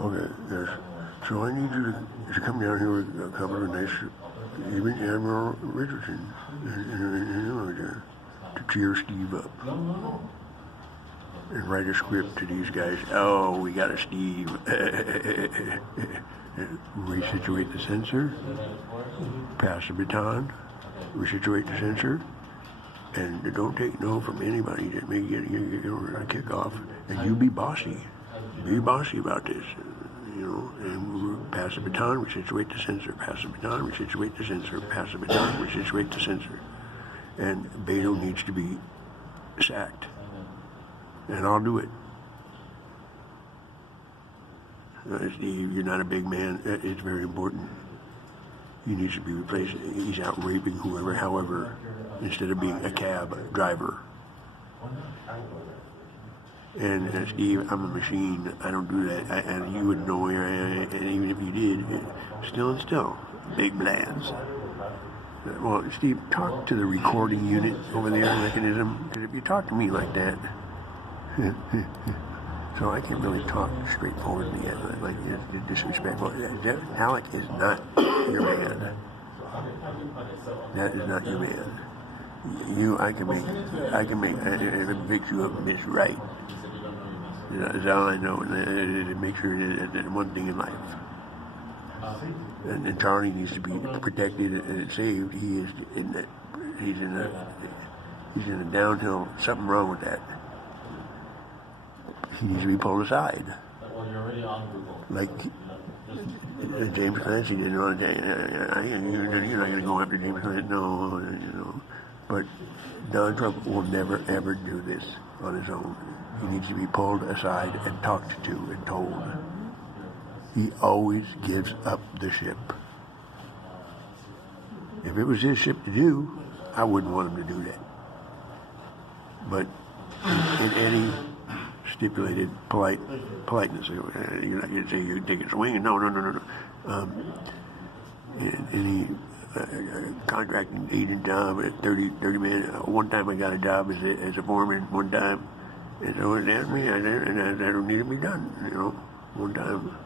Okay, yes. So I need you to come down here with a couple of nice, even Admiral Richardson in to cheer Steve up. And write a script to these guys. Oh, we got a Steve. Resituate the censor. Pass the baton. Resituate the censor. And don't take no from anybody that may get a kick off. And you be bossy. Be bossy about this. And pass the baton, resituate the censor. Pass the baton, resituate the censor. Pass the baton, resituate the censor. And Beto needs to be sacked. And I'll do it. Steve, you're not a big man. It's very important. He needs to be replaced. He's out raping whoever, however, instead of being a cab driver. And Steve, I'm a machine. I don't do that. And you wouldn't know where I am. And even if you did, still, big plans. Well, Steve, talk to the recording unit over there, mechanism. Because if you talk to me like that, so I can't really talk straightforwardly yet, like disrespectful. Jeff Hallock is not your man. That is not your man. I can fix you up Miss Right. That's all I know. And make sure that one thing in life. And Charlie needs to be protected and saved. He's in a downhill. Something wrong with that. He needs to be pulled aside. Like James Clancy didn't want to. You're not going to go after James Clancy. No. But Donald Trump will never ever do this on his own. He needs to be pulled aside and talked to and told. He always gives up the ship. If it was his ship to do, I wouldn't want him to do that. But in any stipulated politeness, you're not going to say you take a swing. No. In any contracting agent job at 30 man. One time I got a job as a foreman. One time, and so it asked me, and that don't need to be done. One time.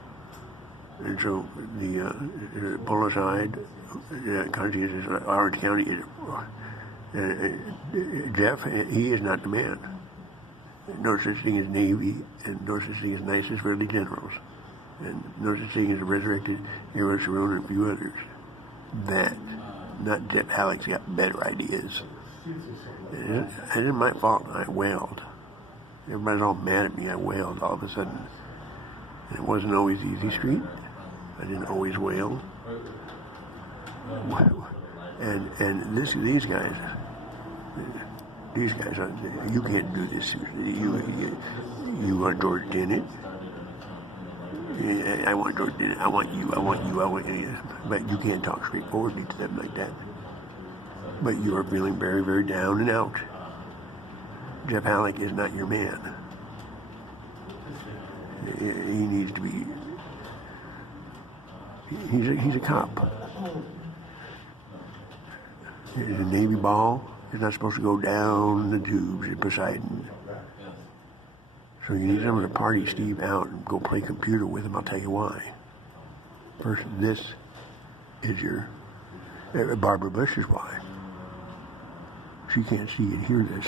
And so the pull aside, conscientious Orange County, Jeff, he is not the man. No such thing as Navy, and no such thing as nice Israeli generals, and no such thing as a resurrected Hero Sharon and a few others. That, not Jeff Hallock's got better ideas. It isn't my fault. I wailed. Everybody's all mad at me. I wailed all of a sudden. And it wasn't always easy street. I didn't always wail. And these guys, you can't do this. You want George Tenet. I want George Tenet. I want you. But you can't talk straightforwardly to them like that. But you are feeling very, very down and out. Jeff Hallock is not your man. He needs to be. He's a cop. He's a Navy ball. He's not supposed to go down the tubes at Poseidon. So you need someone to party Steve out and go play computer with him. I'll tell you why. First, this is your Barbara Bush's wife. She can't see and hear this.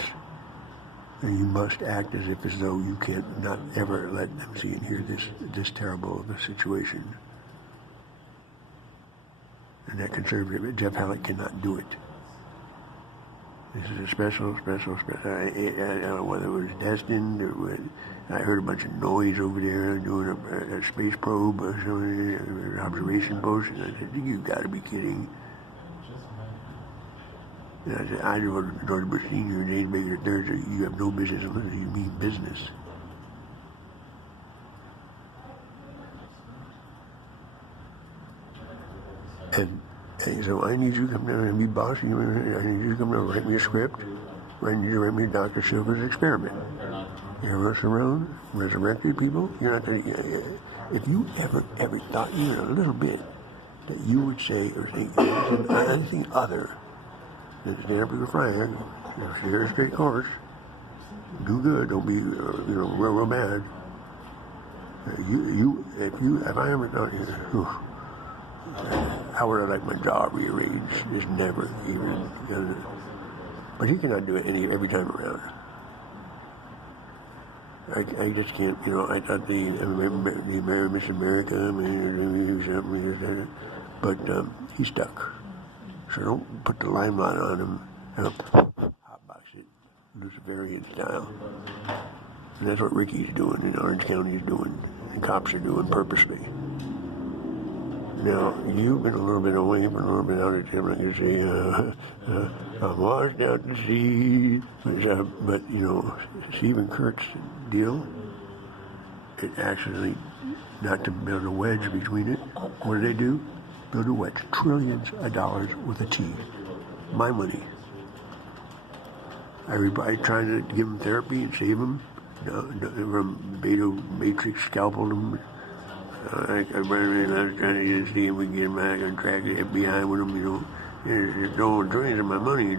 And you must act as though you can't not ever let them see and hear this terrible of a situation. And that conservative, Jeff Hallock cannot do it. This is a special. I don't know whether it was destined or I heard a bunch of noise over there doing a space probe or something, observation post. And I said, "You got to be kidding." And I said, "I wrote George Bush Sr. and James Baker III. You have no business unless you mean business." And so I need you to come down and be bossy. I need you to come down and write me a script. I need you to write me Dr. Silver's experiment. You're us around, resurrected people. You're not going to. If you ever thought even a little bit that you would say or think anything other than stand up to the flag, steer a straight course, do good, don't be real bad. If I ever done it, I would have liked my jaw rearranged. Just never even. But he cannot do it every time around. I just can't, I thought the Miss America, but he's stuck. So don't put the limelight on him and hotbox it, Luciferian style. And that's what Ricky's doing and Orange County's doing and cops are doing purposely. Now, you've been a little bit away from a little bit out of time, like you say, I'm washed out to sea. But, Stephen Kurt's deal, it actually, not to build a wedge between it, what do? Build a wedge. Trillions of dollars with a T. My money. Everybody trying to give him therapy and save him. From Beto Matrix scalpeled him. I was trying to see if we can get him back on track. The FBI with him, There's no trillions of my money,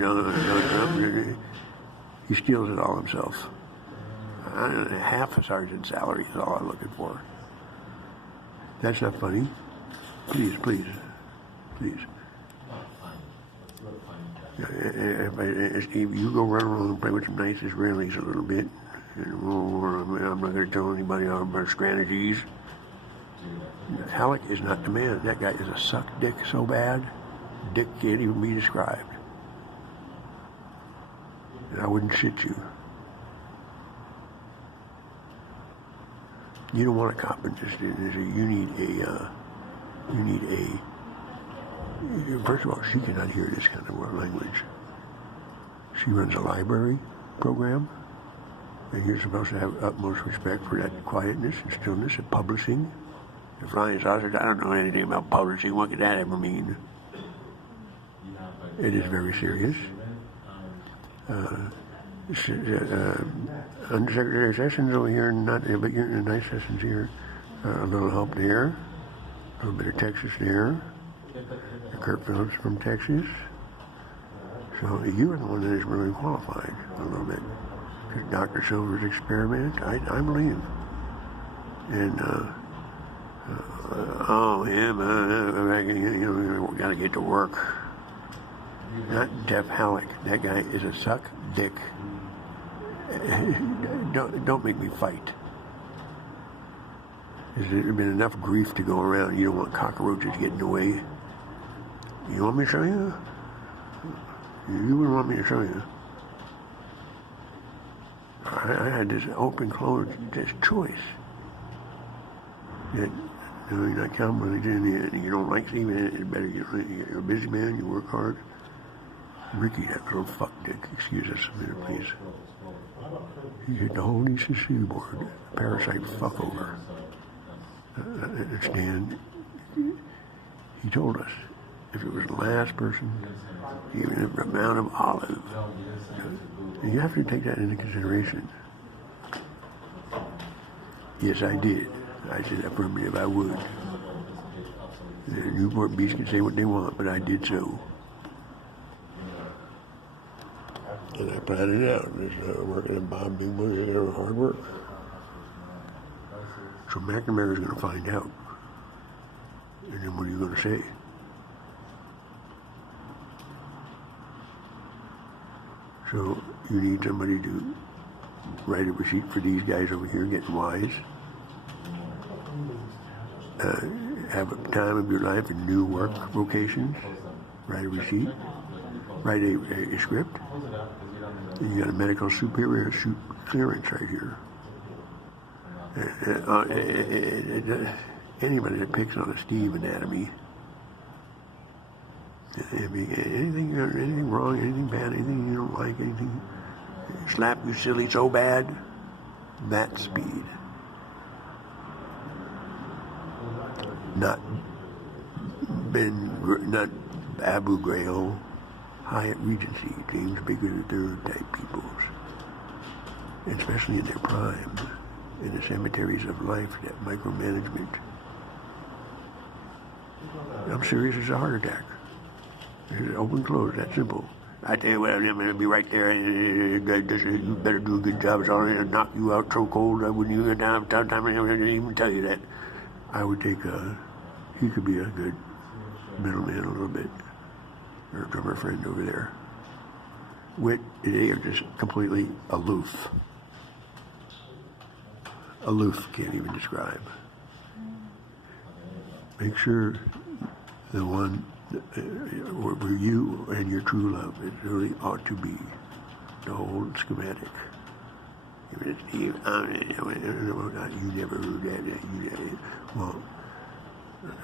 He steals it all himself. Half a sergeant's salary is all I'm looking for. That's not funny. Please. Steve, you go run around and play with some nice Israelis a little bit. I'm not going to tell anybody our strategies. Hallock is not the man. That guy is a suck dick so bad, dick can't even be described. And I wouldn't shit you. You don't want a cop in this. You need a. First of all, she cannot hear this kind of language. She runs a library program, and you're supposed to have utmost respect for that quietness and stillness and publishing. The flying sausage, I don't know anything about publishing. What could that ever mean? It is very serious. Undersecretary Sessions over here, but you're in the nice sessions here. A little help there. A little bit of Texas there. Kurt Phillips from Texas. So you are the one that is really qualified a little bit. Because Dr. Silver's experiment, I believe. And, him, we got to get to work. Not Jeff Hallock. That guy is a suck dick. Don't make me fight. There's been enough grief to go around. You don't want cockroaches getting away. You want me to show you? You wouldn't want me to show you. I had this open-closed choice. You're not counting you don't like Stephen, it's better. You're a busy man, you work hard. Ricky, that little fuck dick, excuse us a minute, please. He hit the whole eastern seaboard. Parasite fuck over. Stan, he told us if it was the last person, even if the amount of olive, you have to take that into consideration. Yes, I did. I said affirmative, I would. The Newport Beach can say what they want, but I did so. And I planned it out. Working at Bob Big Money, hard work. So McNamara's going to find out. And then what are you going to say? So you need somebody to write a receipt for these guys over here getting wise. Have a time of your life in new work vocations. Write a receipt. Write a script. And you got a medical superior clearance right here. Anybody that picks on a Steve anatomy, anything wrong, anything bad, anything you don't like, anything slap you silly so bad, that speed. Not Abu Ghraib, Hyatt Regency, James Baker III type peoples, especially in their prime, in the cemeteries of life, that micromanagement. I'm serious as a heart attack. It's open, close, that simple. I tell you what, I'm going to be right there. You better do a good job. It's already going to knock you out so cold. I wouldn't even have time to even tell you that. I would take he could be a good middleman a little bit. Or a drummer friend over there. Wit, they are just completely aloof. Aloof, can't even describe. Make sure the one where you and your true love is really ought to be the whole schematic. If it's Steve, you never heard that. Well,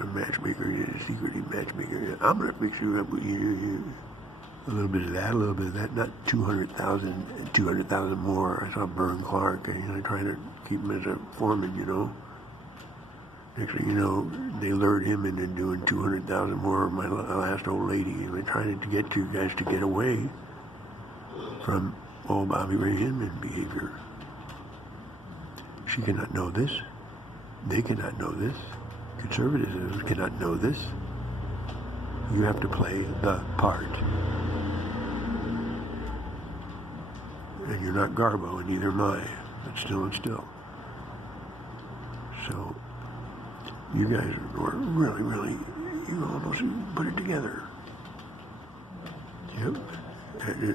a matchmaker, a secret matchmaker. I'm going to fix you up with you. A little bit of that, not 200,000, 200,000 more. I saw Vern Clark, trying to keep him as a foreman, Next thing you know, they lured him into doing 200,000 more of my last old lady. They're trying to get you guys to get away from old Bobby Ray Hinman behavior. She cannot know this. They cannot know this. Conservatives cannot know this. You have to play the part. And you're not Garbo, and neither am I. But still and still. So, you guys were really, you almost put it together. Yep.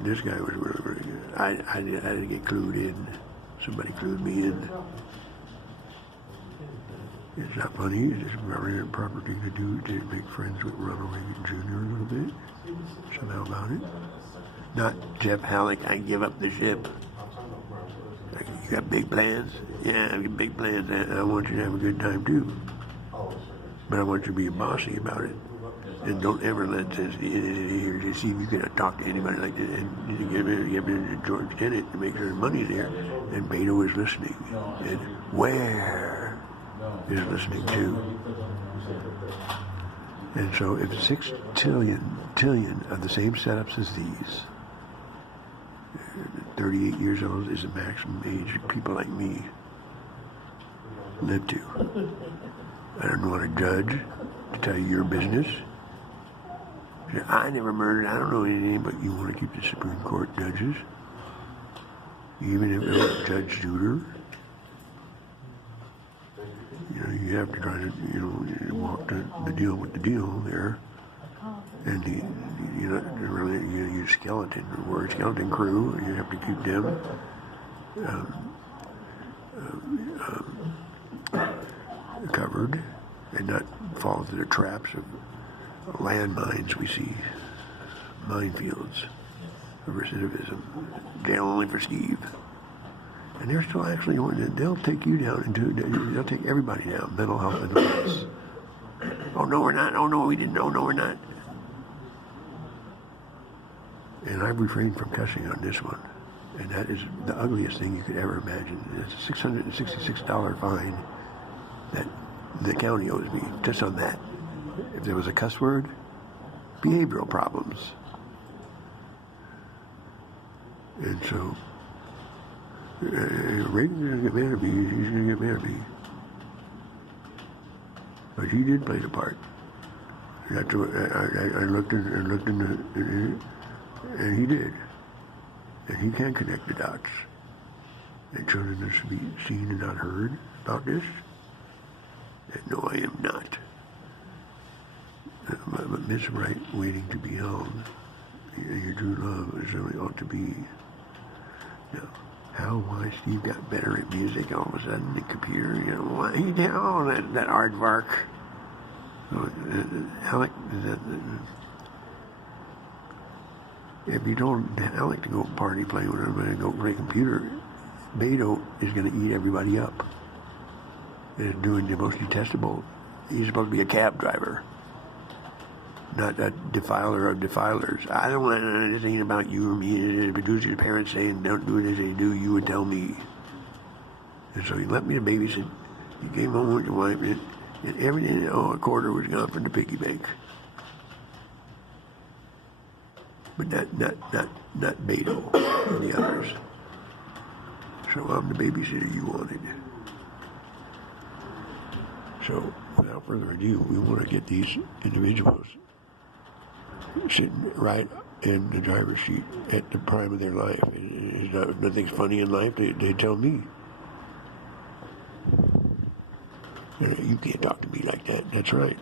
This guy was really good. I didn't get clued in. Somebody clued me in. It's not funny. It's just very improper thing to do to make friends with Ronald Reagan Jr. a little bit. Somehow about it. Not Jeff Hallock, I give up the ship. You got big plans? Yeah, I got big plans. I want you to have a good time too. But I want you to be bossy about it. And don't ever let this here to see if you can talk to anybody like this. And give it to George Tenet to make sure the money's there. And Beto is listening. And where is listening to? And so if 6 trillion of the same setups as these, 38 years old is the maximum age people like me live to. I don't want to judge to tell you your business. I never murdered, I don't know anything, but you want to keep the Supreme Court judges, even if it was Judge Souter. You have to try to, walk the deal with the deal there. And really, use skeleton, or a skeleton crew, you have to keep them covered and not fall into the traps of landmines we see, minefields of recidivism. Jail only for Steve. And they're still actually, they'll take you down they'll take everybody down, mental health and illness. Oh no, we're not. Oh no, we didn't. Oh no, we're not. And I've refrained from cussing on this one. And that is the ugliest thing you could ever imagine. It's a $666 fine that the county owes me, just on that. If there was a cuss word, behavioral problems. And so, Reagan's going to get mad at me. He's going to get mad at me. But he did play the part. That's what I looked in and he did. And he can connect the dots. And children are to be seen and not heard about this. And no, I am not. But Miss Wright waiting to be held. Your true love is really ought to be. Why Steve got better at music all of a sudden, the computer, why he did all that aardvark. Halleck, if you told Halleck to go party play with everybody and go play computer, Beto is going to eat everybody up. And doing the most detestable. He's supposed to be a cab driver, not a defiler of defilers. I don't want anything about you or me. The producer's parents saying don't do it as they do, you would tell me. And so he let me to babysit. He came home with your wife, and everything, a quarter was gone from the piggy bank. But not Beto and the others. So I'm the babysitter you wanted. So without further ado, we want to get these individuals sitting right in the driver's seat at the prime of their life. Nothing's funny in life, they tell me. You can't talk to me like that. That's right.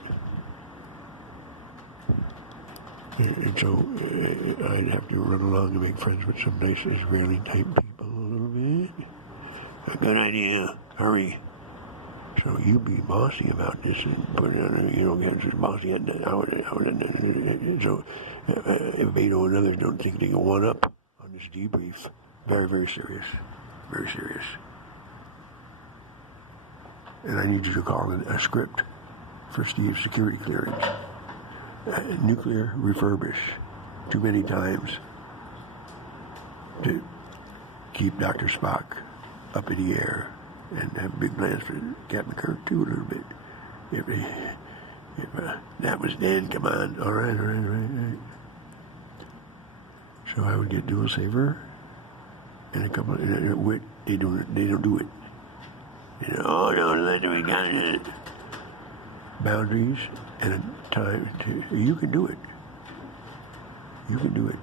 And so I'd have to run along and make friends with some nice Israeli type people a little bit. A good idea. Hurry. So you be bossy about this and put it on, get just bossy. So if Beto and others don't think they can one up on this debrief, very, very serious. Very serious. And I need you to call in a script for Steve's security clearance. Nuclear refurbish too many times to keep Dr. Spock up in the air and have big plans for Captain Kirk too a little bit. If that was then, come on, all right. So I would get dual saver and a couple. They don't do it. Oh no, we got it. Boundaries and a time to. You can do it. You can do it.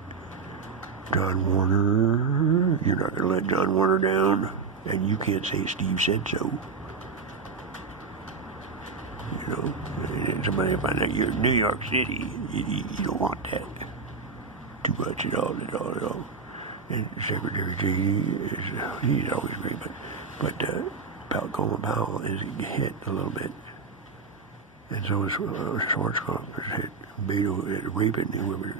John Warner, you're not going to let John Warner down, and you can't say Steve said so. Somebody find out you're in New York City, you don't want that. Too much at all. And Secretary J, he's always great, but Colin Powell is hit a little bit. And so is Schwarzkopf is hit. Beto raping women.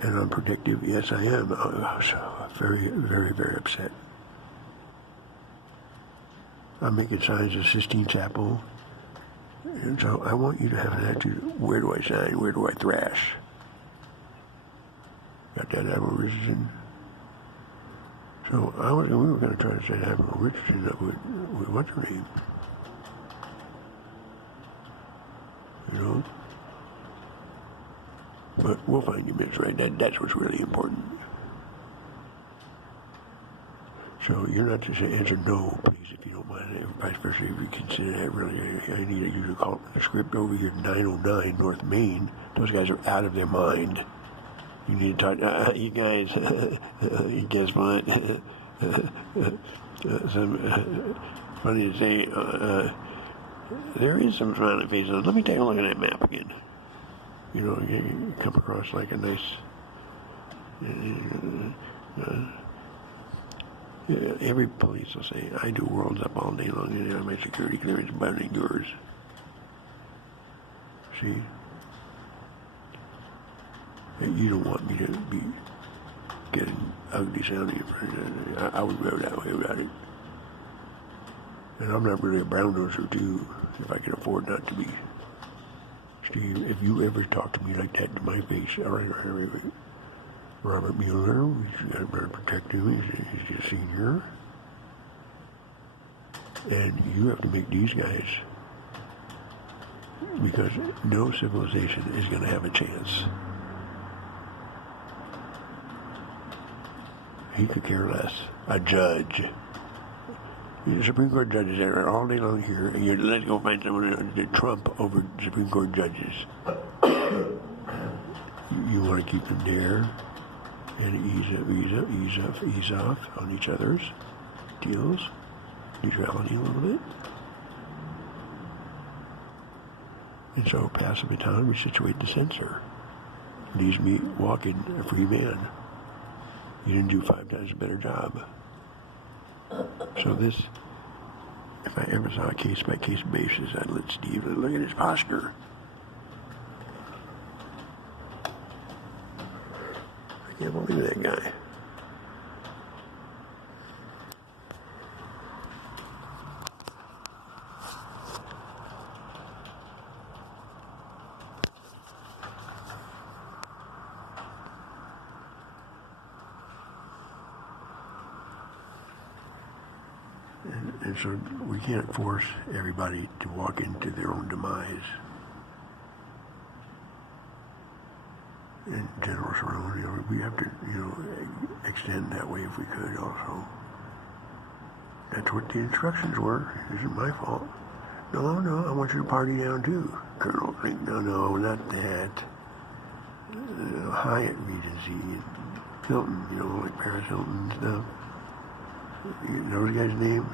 And I'm protective. Yes, I am. I was very, very, very upset. I'm making signs of Sistine Chapel. And so I want you to have an attitude. Where do I sign? Where do I thrash? Got that, Admiral Richardson? So we were going to try to set Admiral Richardson up with what's her name? But we'll find you, Miss, right? That's what's really important. So you're not to say answer no, please, if you don't mind. Vice versa, if you consider that really, I need you to call the script over here, 909 North Main. Those guys are out of their mind. You need to talk. You guys, guess what? Funny to say. There is some smiling faces. Let me take a look at that map again. You come across like a nice. Every police will say, I do worlds up all day long, and my security clearance is better than yours. See? You don't want me to be getting ugly sounding. I would go that way about it. And I'm not really a brown noser too, if I can afford not to be. Steve, if you ever talk to me like that to my face, all right. Robert Mueller, we've got to protect him, he's a senior. And you have to make these guys, because no civilization is going to have a chance. He could care less. A judge. The Supreme Court judges are all day long here, and let's go find someone to trump over Supreme Court judges. You want to keep them there and ease off on each other's deals, neutrality a little bit. And so pass the baton, resituate the censor. Leaves me walking a free man. You didn't do 5 times a better job. So this, if I ever saw a case-by-case basis, I'd let Steve look at his posture. I can't believe that guy. And so we can't force everybody to walk into their own demise. And General Cerrone, we have to, extend that way if we could also. That's what the instructions were. It isn't my fault. No, I want you to party down too, Colonel. No, not that. Hyatt Regency and Hilton, you know, like Paris Hilton and stuff. You know those guys' names?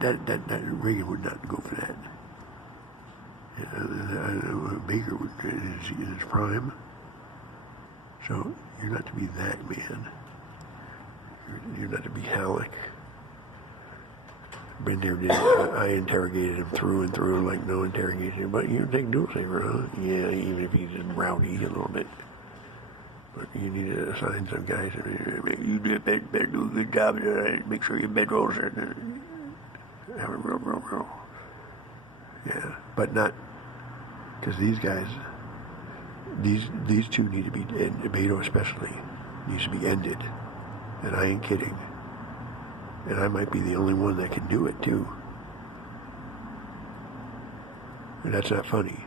That Reagan would not go for that. Baker would in his prime. So you're not to be that man. You're not to be Hallock. Been there, did I interrogated him through and through like no interrogation. But you take dual saver, huh? Yeah, even if he's rowdy a little bit. But you need to assign some guys. You better do a good job. Make sure your bedrolls are have a real. Yeah, but not because these guys. These two need to be, and Beto especially, needs to be ended. And I ain't kidding. And I might be the only one that can do it too. And that's not funny.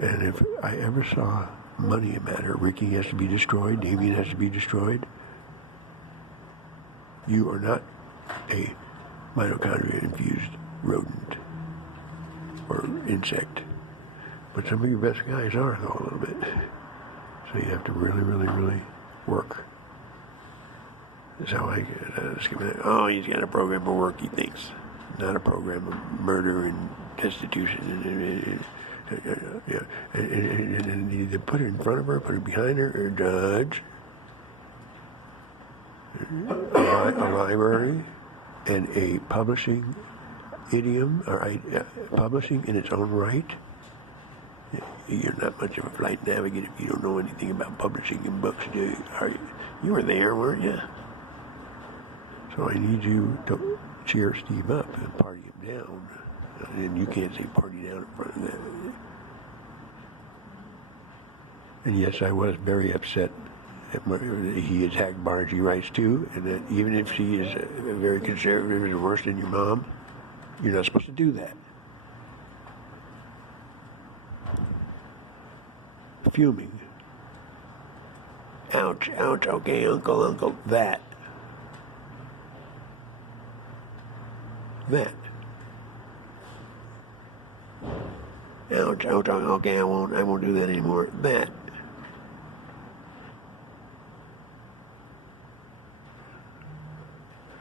And if I ever saw money matter, Ricky has to be destroyed, Damien has to be destroyed. You are not a mitochondria-infused rodent or insect. But some of your best guys are, though, a little bit. So you have to really work. That's how I get oh, he's got a program for work, he thinks. Not a program of murder and destitution. And either put it in front of her, put it behind her, or judge. A library and a publishing idiom, or publishing in its own right. You're not much of a flight navigator if you don't know anything about publishing in books, do you? You were there, weren't you? So I need you to cheer Steve up and party him down. And you can't say party down in front of that. And yes, I was very upset that he attacked Margie Rice too, and that even if she is very conservative and worse than your mom, you're not supposed to do that. Fuming. Ouch, ouch, okay, uncle, that. Ouch, okay, I won't do that anymore. That.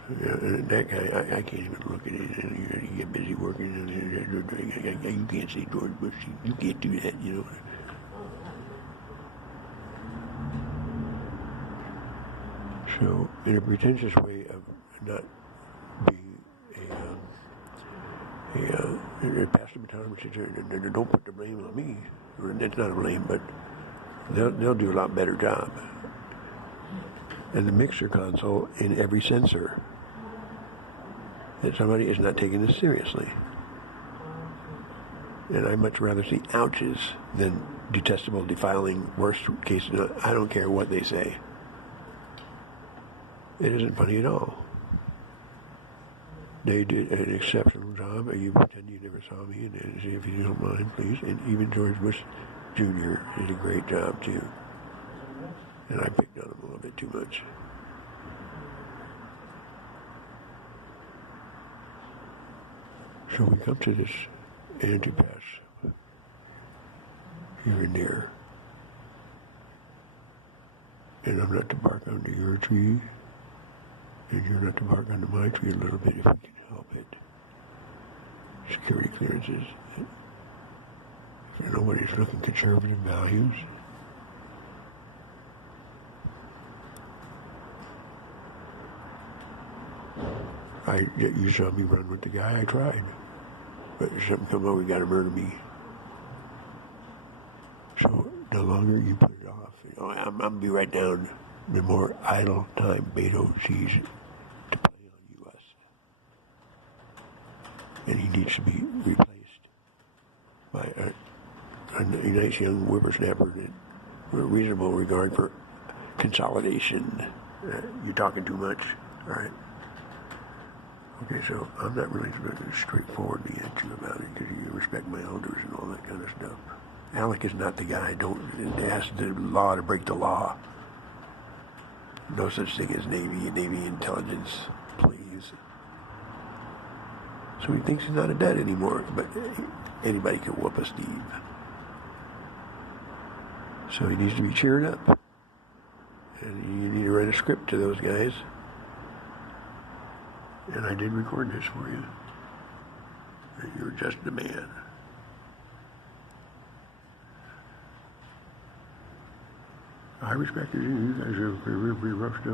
That guy, I can't even look at it. You get busy working. You can't say George Bush. You can't do that, you know. So, in a pretentious way of not being pass the baton, don't put the blame on me. It's not a blame, but they'll do a lot better job. And the mixer console in every censor, that somebody is not taking this seriously. And I'd much rather see ouches than detestable, defiling, worst case. I don't care what they say. It isn't funny at all. They did an exceptional job. You pretend you never saw me, and see if you don't mind, please. And even George Bush Jr. did a great job too. And I picked on him a little bit too much. So we come to this anti-pass here and there. And I'm not to bark under your tree, and you're not to bark under my tree a little bit if we can help it. Security clearances. If nobody's looking conservative values. You saw me run with the guy, I tried. But something come over, you gotta murder me. So the longer you put it off, I'm gonna be right down, the more idle time Beto sees to play on us. And he needs to be replaced by a nice young whippersnapper with a reasonable regard for consolidation. You're talking too much, all right? Okay, so I'm not really straightforwardly at you about it because you respect my elders and all that kind of stuff. Alec is not the guy. Don't ask the law to break the law. No such thing as Navy intelligence, please. So he thinks he's not a dad anymore, but anybody can whoop a Steve. So he needs to be cheered up. And you need to write a script to those guys. And I did record this for you. And you're just a man. I respect you. You guys are pretty rough stuff.